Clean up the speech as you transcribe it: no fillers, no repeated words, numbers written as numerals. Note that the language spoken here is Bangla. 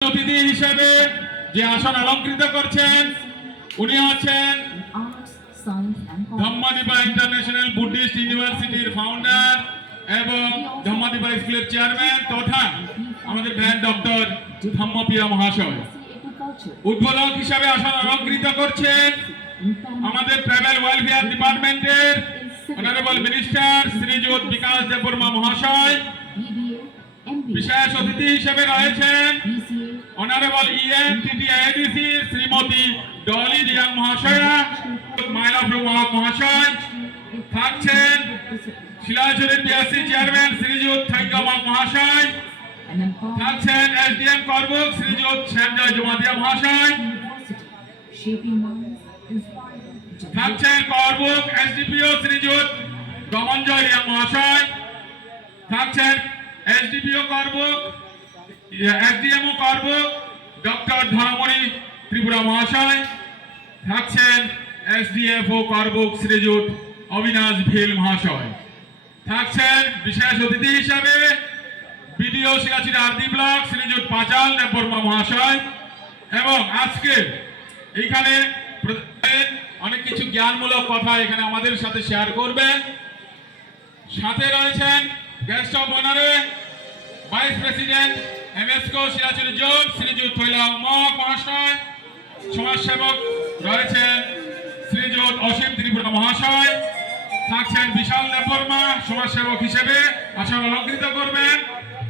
অতিথি হিসেবে যে আসন অলঙ্কৃত করছেন উনি হচ্ছেন ধম্মদীপা ইন্টারন্যাশনাল বুদ্ধিস্ট ইউনিভার্সিটির ফাউন্ডার এবং ধম্মদীপা স্কুলের চেয়ারম্যান তথা আমাদের গ্র্যান্ড ডক্টর ধম্মপ্রিয়া মহাশয়। উদ্বোধক হিসেবে আসন অলঙ্কৃত করছেন আমাদের ট্রাভেল ওয়েলফেয়ার ডিপার্টমেন্টের অনারেবল মিনিস্টার শ্রীযুত বিকাশ দেববর্মা মহাশয়। বিশেষ অতিথি হিসেবে রয়েছেন অনারেবল ENTTIADC শ্রীমতী ডলি রিয়াং মহাশয়া, মাইলা প্রভাব মহাশয়। থাকছেন শিলাচুরি টিএসসি চেয়ারম্যান শ্রীযুত থাইকামাক মহাশয়। থাকছেন SDM করবুক শ্রীযুত শ্যামজয় জমাতিয়া মহাশয়। থাকছেন করবুক SDPO শ্রীযুত গমনজয় রিয়াং মহাশয়। থাকছেন SDPO Karbook SDMO Karbook doctor Dhanmoni Tripura মহাশয়। থাকছেন SDFO করবুক শ্রীযুত অবিনাশ ভিল মহাশয়। থাকছেন বিশেষ অতিথি হিসাবে BDO শিলাচিরা আরতি ব্লক শ্রীযুত পাঁচাল দেববর্মা মহাশয়। এবং আজকে এখানে অনেক কিছু জ্ঞানমূলক কথা এখানে আমাদের সাথে শেয়ার করবেন। সাথে রয়েছেন গেস্ট অফ অনারে vice president MSCO Silachuri zone Shriyut Thailang Mok মহাশয়। সমাজসেবক রয়েছেন শ্রীযুত অসীম ত্রিপুরা মহাশয়। থাকছেন বিশাল দেববর্মা সমাজসেবক হিসেবে আসন অলঙ্কৃত করবেন।